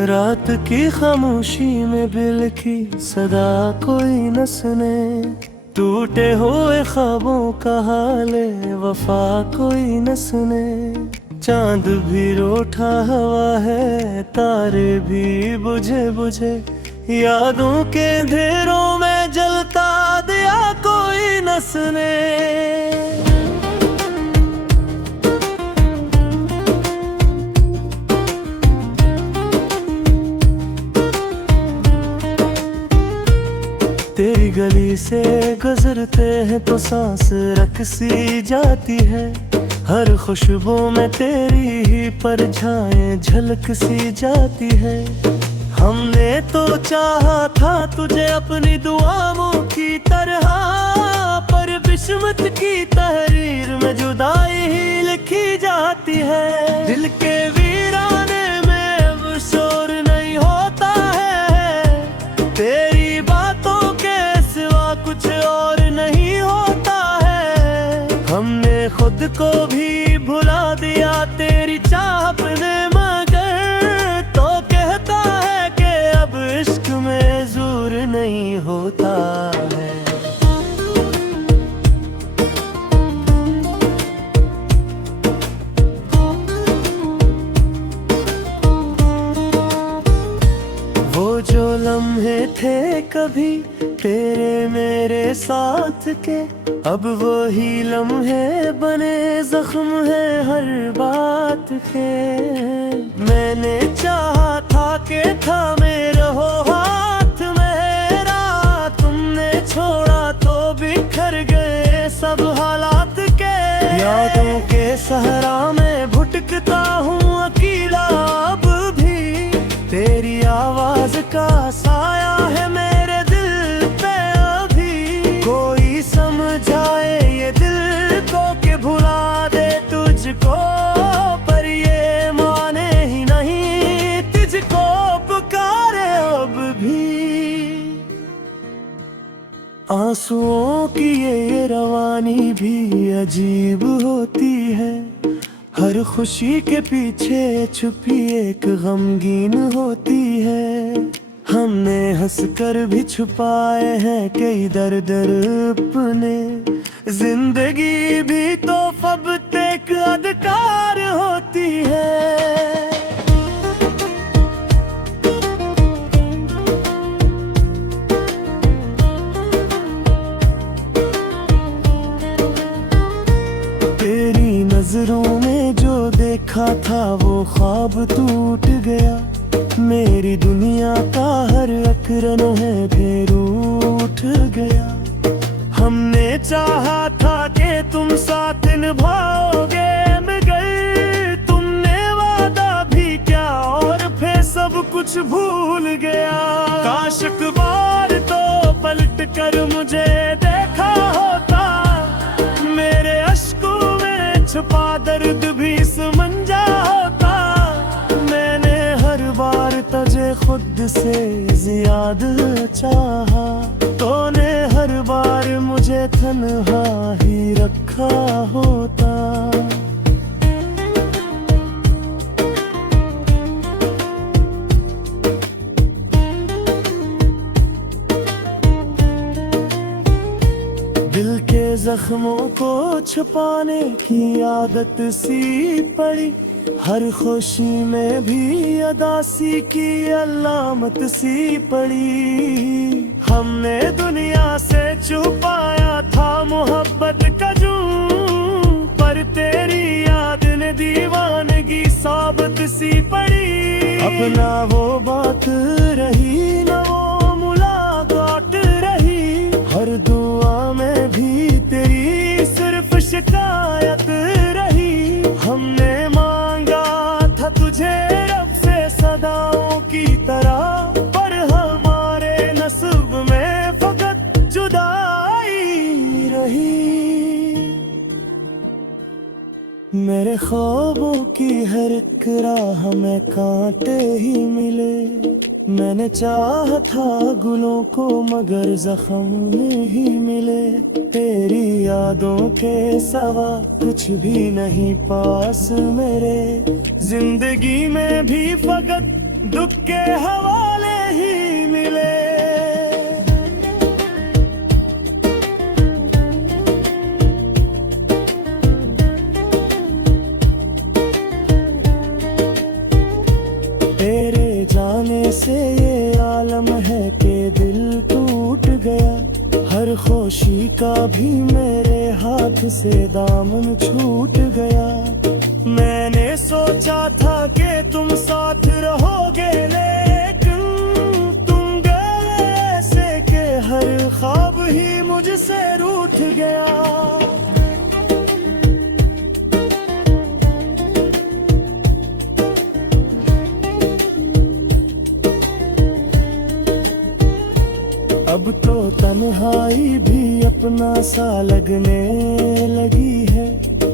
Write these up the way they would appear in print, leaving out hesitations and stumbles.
रात की खामोशी में बिल की सदा कोई न सुने, टूटे हुए ख्वाबों का हाले वफा कोई न सुने। चांद भी रूठा हुआ है, तारे भी बुझे बुझे, यादों के अंधेरों में जलता दिया कोई न सुने। तेरी गली से गुजरते हैं तो सांस रकसी जाती है, हर खुशबू में तेरी ही परछाएं झलक सी जाती है। हमने तो चाहा था तुझे अपनी दुआओं की तरह, पर किस्मत की तहरीर में जुदाई ही लिखी जाती है। दिल के वीराने में अब शोर नहीं होता है, तेरी बातों के सिवा कुछ और नहीं होता है। हमने खुद को भी भुला दिया तेरी चाहत ने, मगर तो कहता है कि अब इश्क में ज़ूर नहीं होता है। वो जो लम्हे थे कभी तेरे मेरे साथ के, अब वही लम्हे बने जख्म है हर बात के। मैंने चाहा था कि थामे रहो हाथ मेरा, तुमने छोड़ा तो बिखर गए सब हालात के। यादों के सहरा में भुटकता हूँ अकेला अब भी, तेरी आवाज का साया है मेरे दिल पे अभी। कोई समझाए ये दिल को कि भुला दे तुझको, पर ये माने ही नहीं तुझको पुकारे अब भी। आंसुओं की ये रवानी भी अजीब होती है, हर खुशी के पीछे छुपी एक गमगीन होती है। हमने हंसकर भी छुपाए हैं कई दर्द अपने, जिंदगी भी तो फबत एक अधिकार होती है। तेरी नजरों में जो देखा था वो ख्वाब टूट गया, मेरी दुनिया का हर एक रन है फिर उठ गया। हमने चाहा था कि तुम साथ निभाओगे, मगर तुमने वादा भी क्या और फिर सब कुछ भूल गया। काश एक बार तो पलट कर मुझे देखा होता, मेरे अश्कों में छुपा दर्द भी समझा होता। मैंने हर बार तुझे खुद से ज्यादा चाहा, तूने हर बार मुझे तन्हा ही रखा होता। दिल के जख्मों को छुपाने की आदत सी पड़ी, हर खुशी में भी अदासी की अलामत सी पड़ी। हमने दुनिया से छुपाया था मोहब्बत का जुनून, पर तेरी याद ने दीवानगी साबित सी पड़ी। अपना वो बात रही न वो मुलाकात रही, हर दुआ में भी तेरी सिर्फ शिकायत रही। हमने मांगा था तुझे रब से सदाओं की तरह, पर हमारे नसीब में फकत जुदाई रही। मेरे ख्वाबों की हर एक राह में कांटे ही मिले, मैंने चाहा था गुलों को मगर जख्म ही मिले। तेरी यादों के सिवा कुछ भी नहीं पास मेरे, जिंदगी में भी फकत दुख के हवाले ही मिले। तेरे जाने से ये आलम है कि दिल टूट गया, हर खुशी का भी मेरे हाथ से दामन छूट गया। मैंने सोचा था कि तुम साथ रहोगे, लेकिन तुम गए ऐसे कि हर ख्वाब ही मुझसे रूठ गया। अब तो तन्हाई भी अपना सा लगने लगी है,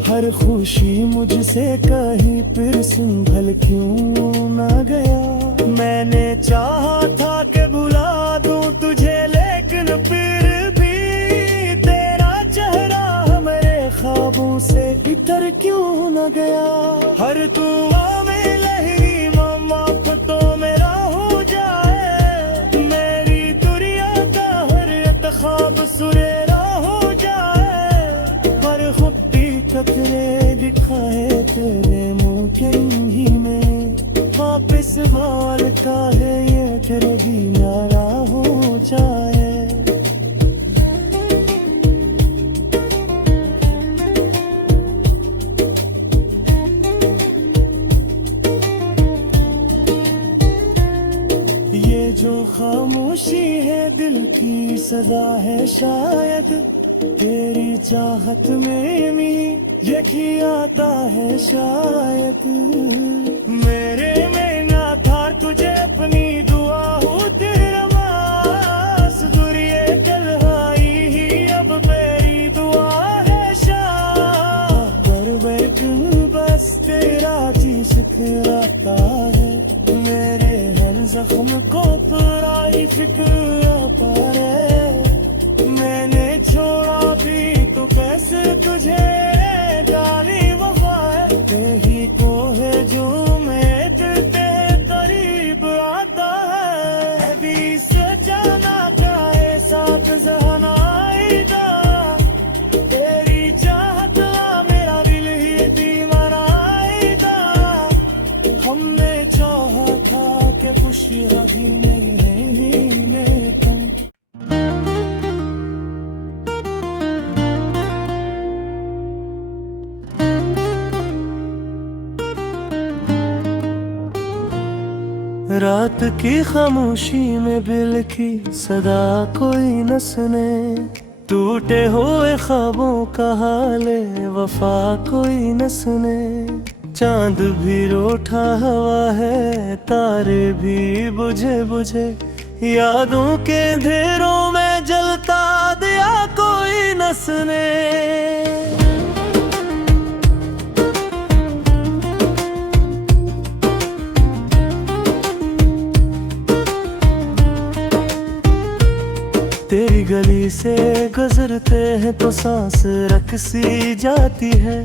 हर खुशी मुझसे कहीं फिर संभल क्यों ना गया। मैंने चाहा था कि भुला दूं तुझे, लेकिन फिर भी तेरा चेहरा मेरे ख्वाबों से इतर क्यों ना गया। हर दुआ में लहरी माफ तो मेरा हो जाए, मेरी दुनिया का हर एक ख्वाब सुरेरा हो जाए। पर खुदी कतरे दिखाए तेरे मुँह के ही में, वापिस वालता है ये तेरे भी नारा हो जाए। ये जो खामोशी है दिल की सजा है शायद, तेरी चाहत में भी यही आता है शायद। मेरे में ना था तुझे अपनी दुआ हो तेरे नमाज, दुरिये तन्हाई ही अब मेरी दुआ है शाह। पर बैठूं बस तेरा जी सिखलाता है, मेरे हर जख्म को पुराई फिक्र पारे। मैंने छोड़ा भी तो कैसे तुझे डाली वफा है, यही को है जो मैं तेरे करीब आता है। भी सजाना चाहे साथ जहानाइदा, तेरी चाहत मेरा दिल ही दीवानाइदा। हमने चाहा था कि खुशियाँ भी नहीं रहेंगी तुम। रात की खामोशी में बिल की सदा कोई न सुने, टूटे हुए ख्वाबों का हाले वफा कोई न सुने। चांद भी रूठा हवा है, तारे भी बुझे बुझे, यादों के अंधेरों में जलता दिया कोई न सुने। तेरी गली से गुजरते हैं तो सांस रकसी जाती है,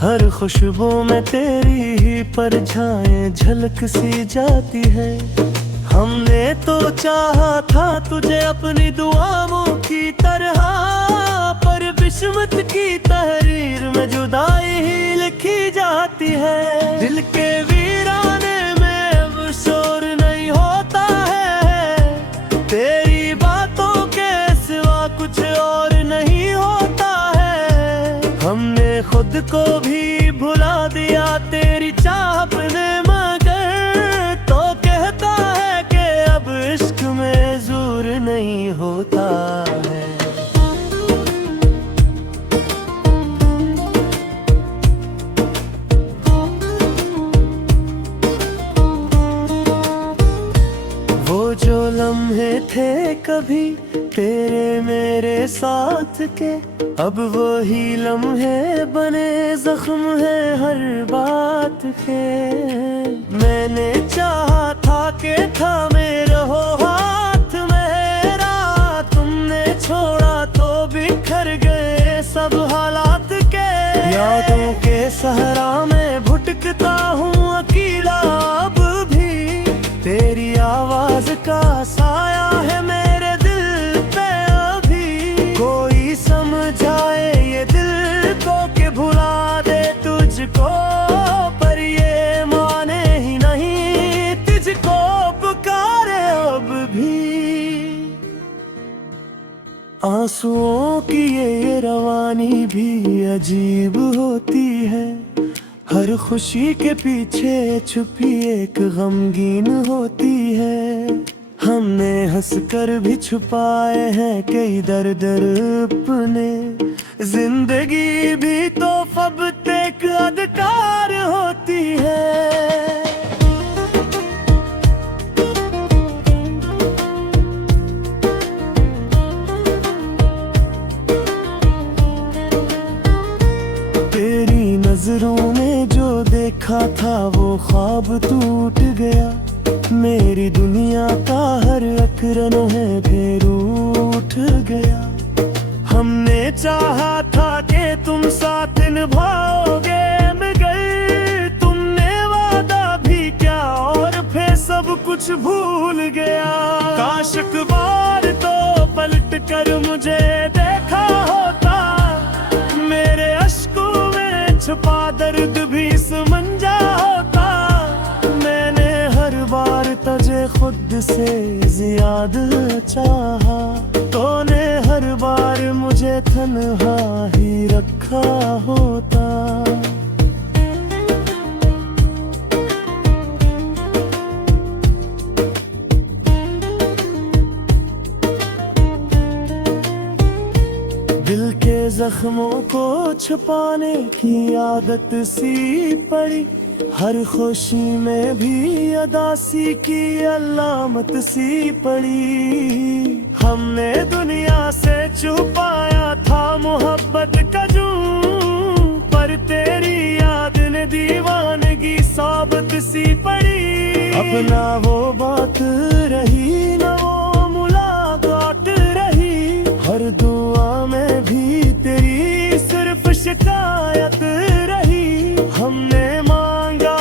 हर खुशबू में तेरी ही परछाएं झलक सी जाती है। हमने तो चाहा था तुझे अपनी दुआओं की तरह, पर किस्मत की तहरीर में जुदाई ही लिखी जाती है। दिल के वीराने में अब शोर नहीं होता है, तेरी बातों के सिवा कुछ और नहीं होता है। हमने खुद को भी भुला दिया तेरी चाह ने, मगर तो कहता है कि अब इश्क में जोर नहीं होता है। वो जो लम्हे थे कभी तेरे मेरे साथ के, अब वो ही लम्हे बने जख्म है हर बात के। मैंने चाहा था कि थामे रहो हाथ मेरा, तुमने छोड़ा तो बिखर गए सब हालात के। यादों के सहरा में भटकता हूँ अकेला अब भी, आंसुओं की ये रवानी भी अजीब होती है, हर खुशी के पीछे छुपी एक गमगीन होती है। हमने हंसकर भी छुपाए हैं कई दर्द अपने, जिंदगी भी तो फबत एक अधिकार होती है। तेरी नजरों में जो देखा था वो ख्वाब टूट गया, मेरी दुनिया का हर एक रन है फिर उठ गया। हमने चाहा था कि तुम साथ निभाओगे, मगर तुमने वादा भी क्या और फिर सब कुछ भूल गया। काश एक बार तो पलट कर मुझे देखा होता, मेरे अश्कों में छुपा दर्द भी समझा होता। मैंने हर बार तुझे खुद से ज्यादा चाहा, तूने हर बार मुझे तन्हा ही रखा होता। दिल के जख्मों को छुपाने की आदत सी पड़ी, हर खुशी में भी अदासी की अलामत सी पड़ी। हमने दुनिया से छुपाया था मोहब्बत का जुनून, पर तेरी याद ने दीवानगी साबित सी पड़ी। अब ना वो बात रही ना वो मुलाकात रही, हर दुआ में भी तेरी सिर्फ शिकायत रही। हमने मांगा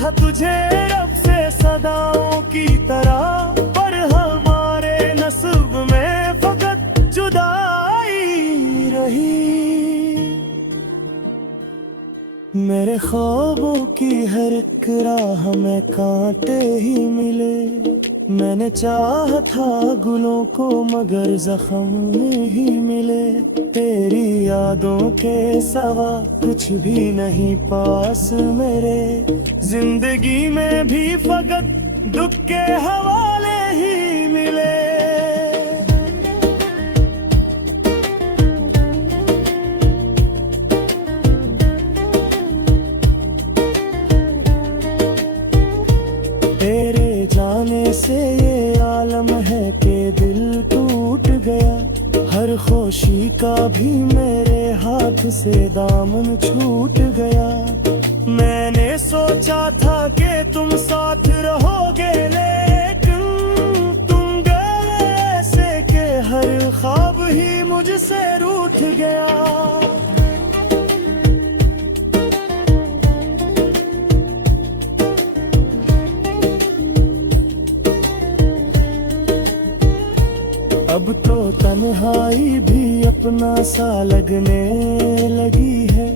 था तुझे रब से सदाओं की तरह, पर हमारे नसीब में फकत जुदाई रही। मेरे ख्वाबों की हर एक राह में कांटे ही मिले, मैंने चाहा था गुलों को मगर जख्म ही मिले। तेरी यादों के सिवा कुछ भी नहीं पास मेरे, जिंदगी में भी फकत दुख के हवाले ही मिले। तेरे जाने से ये आलम है कि दिल टूट गया, हर खुशी का भी मेरे हाथ से दामन छूट गया। मैंने सोचा था कि तुम साथ रहोगे, लेकिन तुम गए ऐसे कि हर ख्वाब ही मुझसे रूठ गया। अब तो तन्हाई भी अपना सा लगने लगी है,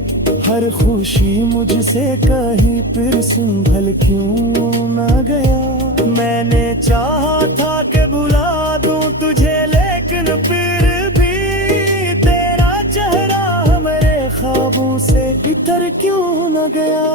हर खुशी मुझसे कहीं फिर संभल क्यों ना गया। मैंने चाहा था कि भुला दूं तुझे, लेकिन फिर भी तेरा चेहरा हमारे ख्वाबों से इतर क्यों न गया।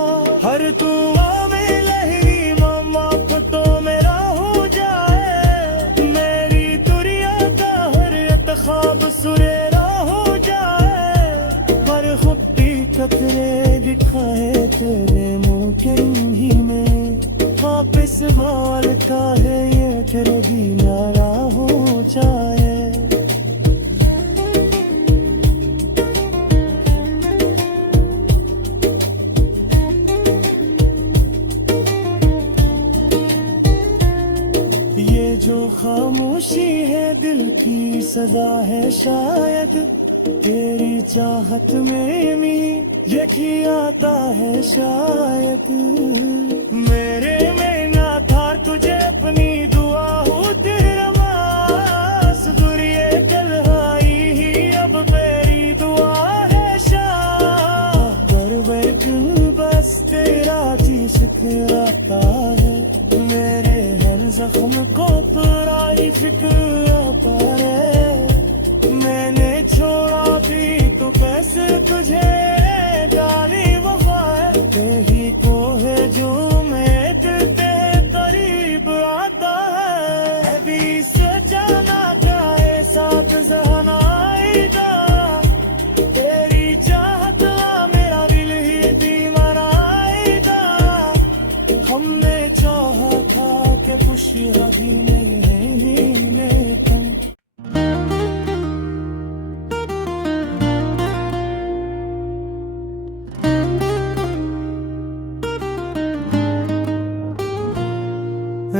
हर दुआ में लहरी माफ तो मेरा हो जाए, मेरी दुनिया का हर एक ख्वाब सुरेरा हो जाए। पर खुदी कतरे दिखाए तेरे मुमकिन ही में, वापिस बाल का है ये तेरे भी नारा हो जाए। ये जो खामोशी है दिल की सजा है शायद, तेरी चाहत में भी यही आता है शायद। मेरे में ना था तुझे अपनी दुआ हो तेरा मास, दुरिये कल्हाई ही अब मेरी दुआ है शाह। पर वैक्यूम बस तेरा जी शिक्र आता है, मेरे हर जख्म को पूरा ही फिक्र आता है।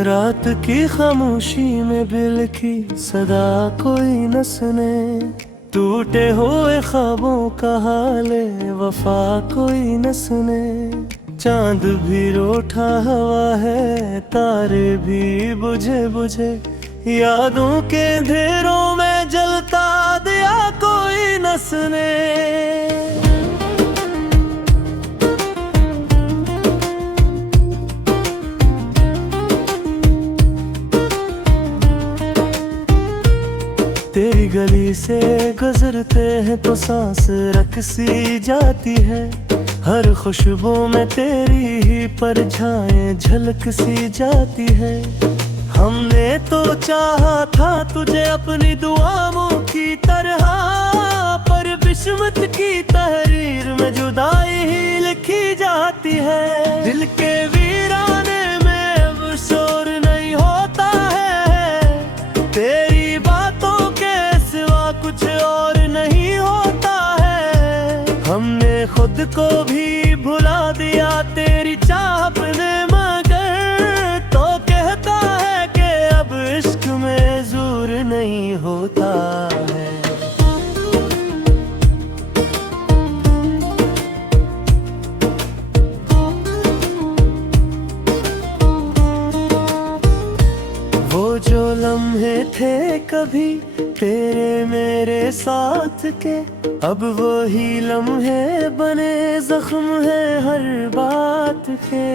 रात की खामोशी में दिल की सदा कोई न सुने, टूटे हुए ख्वाबों का हाले वफा कोई न सुने। चांद भी रूठा हुआ है, तारे भी बुझे बुझे, यादों के अंधेरों में जलता दिया कोई न सुने। तेरी गली से गुजरते हैं तो सांस रख सी जाती है, हर खुशबू में तेरी ही परछाएं झलक सी जाती है। हमने तो चाहा था तुझे अपनी दुआओं की तरह, पर किस्मत की तहरीर में जुदाई ही लिखी जाती है। दिल के वीराने में अब शोर नहीं होता है, तेरी बातों के सिवा कुछ और नहीं होता है। हमने खुद को भी भुला दिया तेरी चाहत में, मगर तो कहता है कि अब इश्क में ज़ूर नहीं होता है। वो जो लम्हे थे कभी तेरे मेरे साथ के, अब वो ही लम्हे बने जख्म है हर बात के।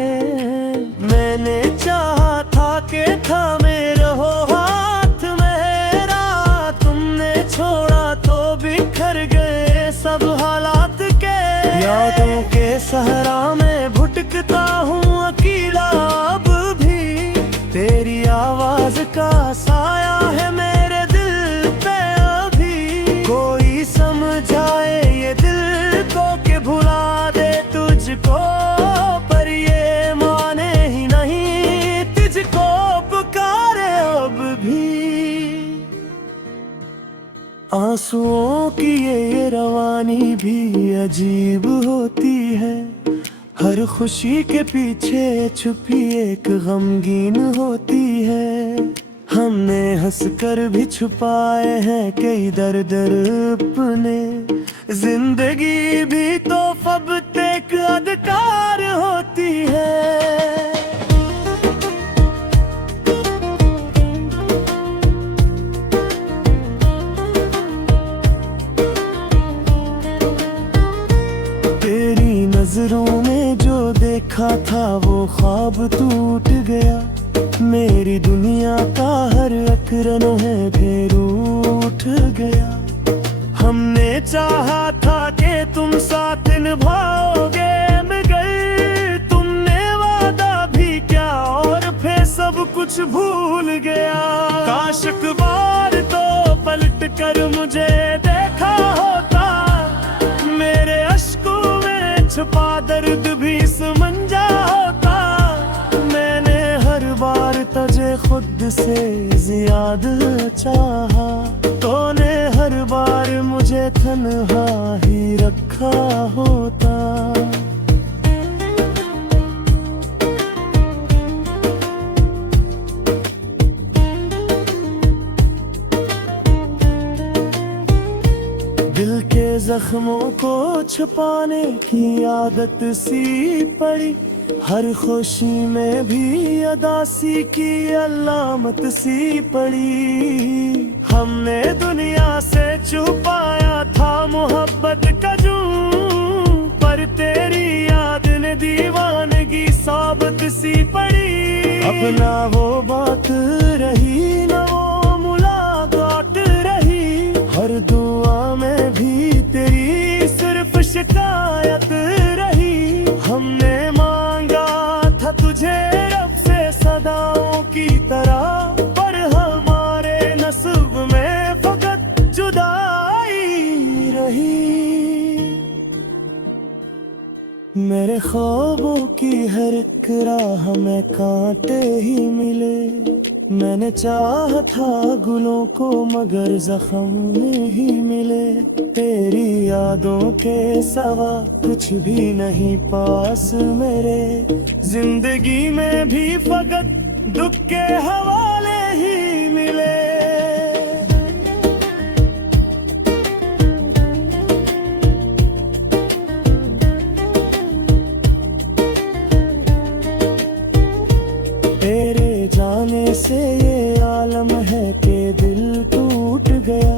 मैंने चाहा था कि थामे रहो हाथ मेरा, तुमने छोड़ा तो बिखर गए सब हालात के। यादों के सहरा में भुटकता हूँ अकेला अब भी, तेरी आवाज का साया है मेरे दिल पे अभी। कोई समझाए ये दिल को कि भुला दे तुझको, पर ये माने ही नहीं तुझको पुकारे अब भी। आंसुओं की ये रवानी भी अजीब होती है, हर खुशी के पीछे छुपी एक गमगीन होती है। हमने हंसकर भी छुपाए हैं कई दर्द अपने, जिंदगी भी तो फबत एक अधिकार होती है। तेरी नजरों में जो देखा था वो ख्वाब टूट गया, मेरी दुनिया का हर एक रनों फिर उठ गया। हमने चाहा था कि तुम साथ निभाओगे, मगर तुमने वादा भी क्या और फिर सब कुछ भूल गया। काश एक बार तो पलट कर मुझे देखा होता, मेरे अश्कों में छुपा दर्द भी समझा होता। मैंने हर बार तुझे खुद से ज्यादा चाहा, तूने हर बार मुझे तन्हा ही रखा होता। दिल के जख्मों को छुपाने की आदत सी पड़ी, हर खुशी में भी अदासी की अलामत सी पड़ी। हमने दुनिया से छुपाया था मोहब्बत का जुनून, पर तेरी याद ने दीवानगी साबित सी पड़ी। अपना वो बात रही न वो मुलाकात रही, हर दुआ में भी तेरी सिर्फ शिकायत रही। हमने मांगा था तुझे रब से सदाओं की तरह, पर हमारे नसीब में फकत जुदाई रही। मेरे ख्वाबों की हर एक राह में कांटे ही मिले, मैंने चाहा था गुलों को मगर जख्म ही मिले। तेरी यादों के सिवा कुछ भी नहीं पास मेरे, जिंदगी में भी फकत दुख के हवाले ही मिले। तेरे जाने से ये आलम है कि दिल टूट गया,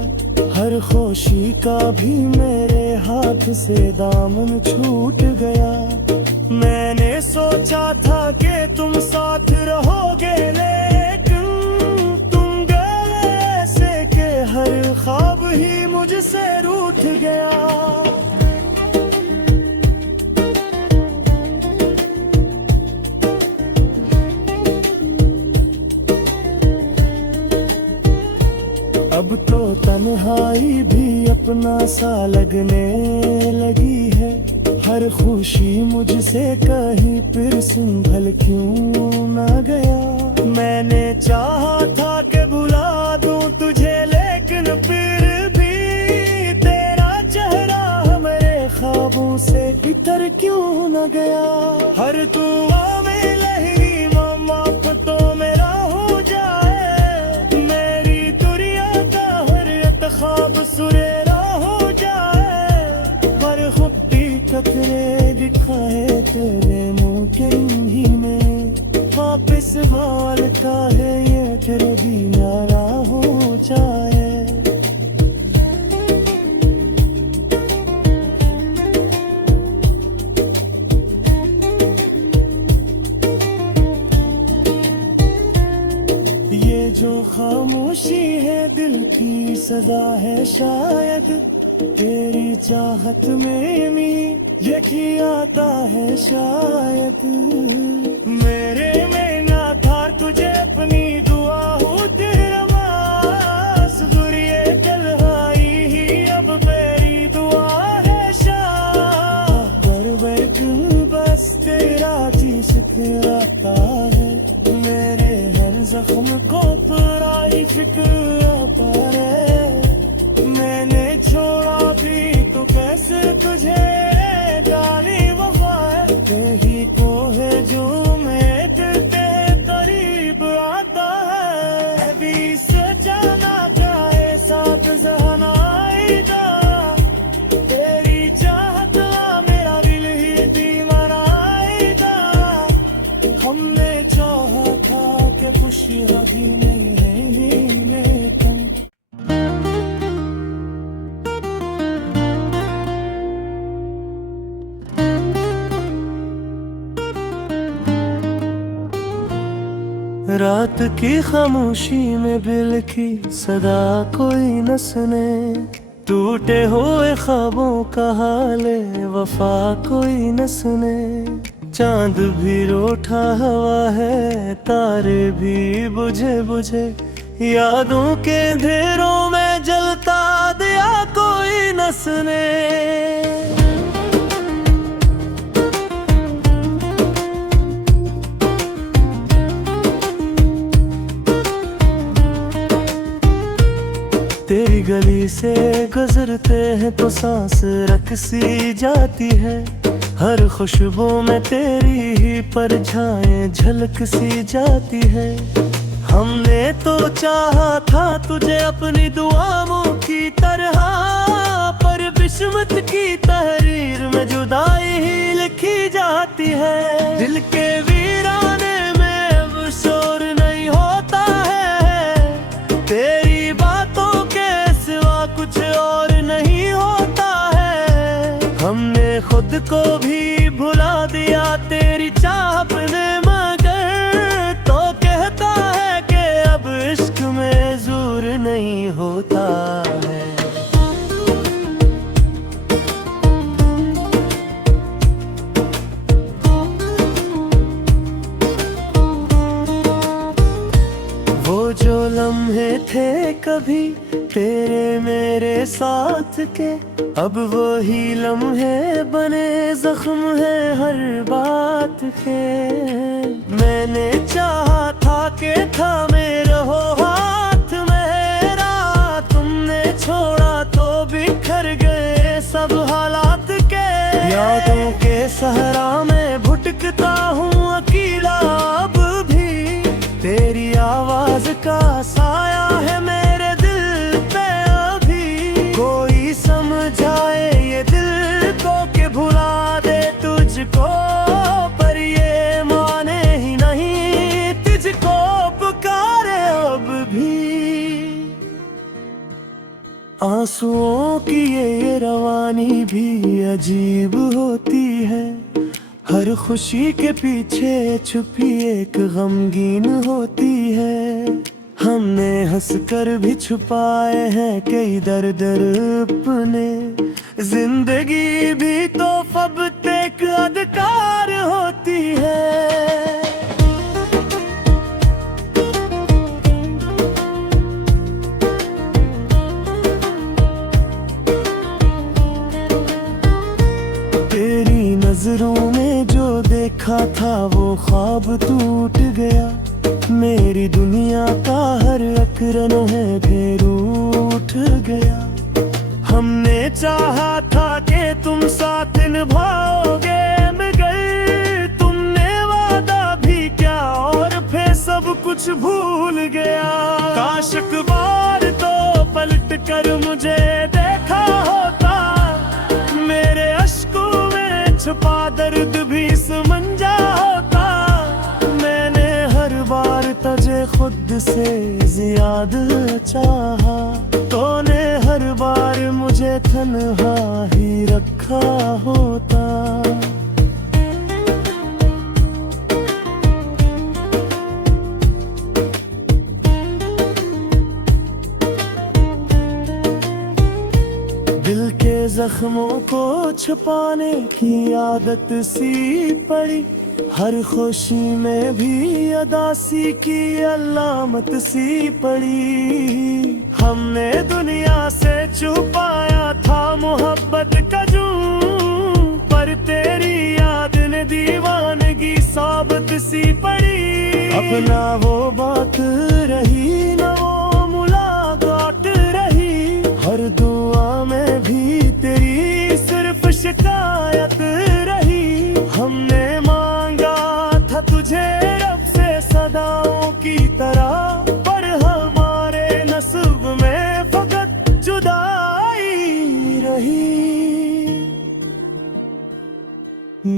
हर खुशी का भी मेरे हाथ से दामन छूट गया। मैंने सोचा था कि तुम साथ रहोगे, लेकिन तुम गए ऐसे कि हर ख्वाब ही मुझसे रूठ गया। अब तो तन्हाई भी अपना सा लगने लगी है, हर खुशी मुझसे कहीं फिर संभल क्यों ना गया। मैंने चाहा था कि भुला दूं तुझे, लेकिन फिर भी तेरा चेहरा हमारे ख्वाबों से इतर क्यों ना गया। हर दुआ में लहरी माफ तो मेरा हो जाए, मेरी दुनिया का हर एक ख्वाब सुरेरा हो जाए। पर खुद खतरे दिखाए तेरे मुंह के ही में, वापिस बोलता है ये तेरे दीनारा हो जाए। ये जो खामोशी है दिल की सजा है, शायद तेरी चाहत में भी यही आता है शायद। मेरे में ना था तुझे अपनी दुआ हो, तेरा मास गुरिये कलहाई ही अब मेरी दुआ है शाह। पर बस तेरा जी सिखराता है, मेरे हर जख्म को पराई फिक्र आता है। मैंने छोड़ा भी तो कैसे तुझे जानी वफा है, तेरी को है जो मैं तेरे करीब आता है। अभी सजाना चाहे साथ जहनाईदा, तेरी चाहत मेरा दिल ही दीवानाईदा। हमने चाहा था कि खुशी अभी नहीं है, लेकिन रात की खामोशी में बिल की सदा कोई न सुने, टूटे हुए ख्वाबों का हाले वफा कोई न सुने। चांद भी रूठा हुआ है, तारे भी बुझे बुझे, यादों के अंधेरों में जलता दिया कोई न सुने। तेरी गली से गुजरते हैं तो सांस रकसी जाती है, हर खुशबू में तेरी ही परछाएं झलक सी जाती है। हमने तो चाहा था तुझे अपनी दुआओं की तरह, पर किस्मत की तहरीर में जुदाई ही लिखी जाती है। दिल के वीराने में अब शोर नहीं होता है, तेरी बातों के सिवा कुछ और नहीं होता है। हमने खुद को भी भुला दिया तेरी चाहत ने, मगर तो कहता है कि अब इश्क में ज़ूर नहीं होता है। वो जो लम्हे थे कभी तेरे मेरे साथ के, अब वो ही लम्हे बने जख्म है हर बात के। मैंने चाहा था कि थामे रहो हाथ मेरा, तुमने छोड़ा तो बिखर गए सब हालात के। यादों के सहरा में भुटकता हूँ अकेला अब भी, आंसुओं की ये रवानी भी अजीब होती है, हर खुशी के पीछे छुपी एक गमगीन होती है। हमने हंसकर भी छुपाए हैं कई दर्द अपने, जिंदगी भी तो फबत एक अधिकार होती है। तेरी नजरों में जो देखा था वो ख्वाब टूट गया, मेरी दुनिया का हर एक रन है फिर उठ गया। हमने चाहा था कि तुम साथ निभाओगे, मगर तुमने वादा भी क्या और फिर सब कुछ भूल गया। काश एक बार तो पलट कर मुझे देखा होता, मेरे अश्कों में छुपा दर्द भी समझा होता। मैंने हर बार तुझे खुद से ज्यादा चाहा, तूने हर बार मुझे तन्हा ही रखा होता। दिल के जख्मों को छुपाने की आदत सी पड़ी, हर खुशी में भी अदासी की अलामत सी पड़ी। हमने दुनिया से छुपाया था मोहब्बत का जुनून, पर तेरी याद ने दीवानगी साबित सी पड़ी। अपना वो बात रही न वो मुलाकात रही, हर दुआ में भी तेरी सिर्फ शिकायत रही। हमने मांगा था तुझे रब से सदाओं की तरह, पर हमारे नसीब में फकत जुदाई रही।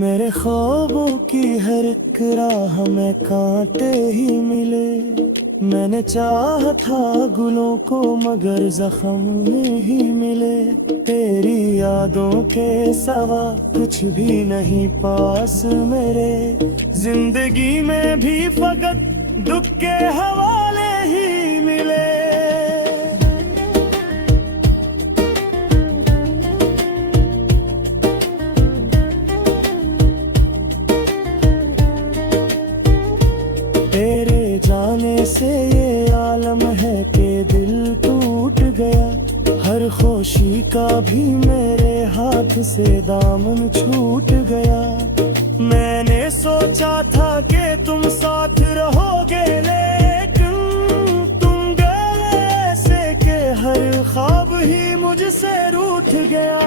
मेरे ख्वाबों की हर एक राह में कांटे ही मिले, मैंने चाहा था गुलों को मगर जख्म ही मिले। तेरी यादों के सिवा कुछ भी नहीं पास मेरे, जिंदगी में भी फकत दुख के हवाले ही मिले। तेरे जाने से ये आलम है कि दिल टूट गया, हर खुशी का भी मेरे हाथ से दामन छूट गया। मैंने सोचा था कि तुम साथ रहोगे, लेकिन तुम गए ऐसे कि हर ख्वाब ही मुझसे रूठ गया।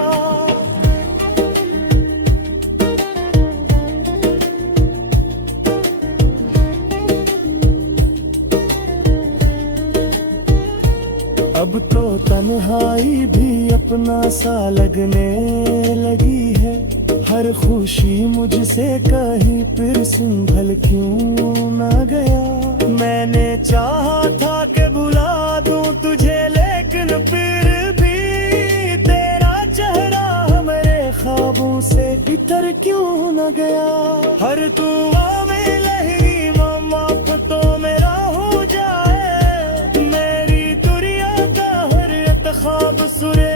अब तो तन्हाई भी अपना सा लगने लगी है, हर खुशी मुझसे कहीं फिर संभल क्यों ना गया। मैंने चाहा था कि भुला दूं तुझे, लेकिन फिर भी तेरा चेहरा हमारे ख्वाबों से इतर क्यों ना गया। हर दुआ में लहरी माफ तो मेरा हो जाए, मेरी दुनिया का हर एक ख्वाब सुरे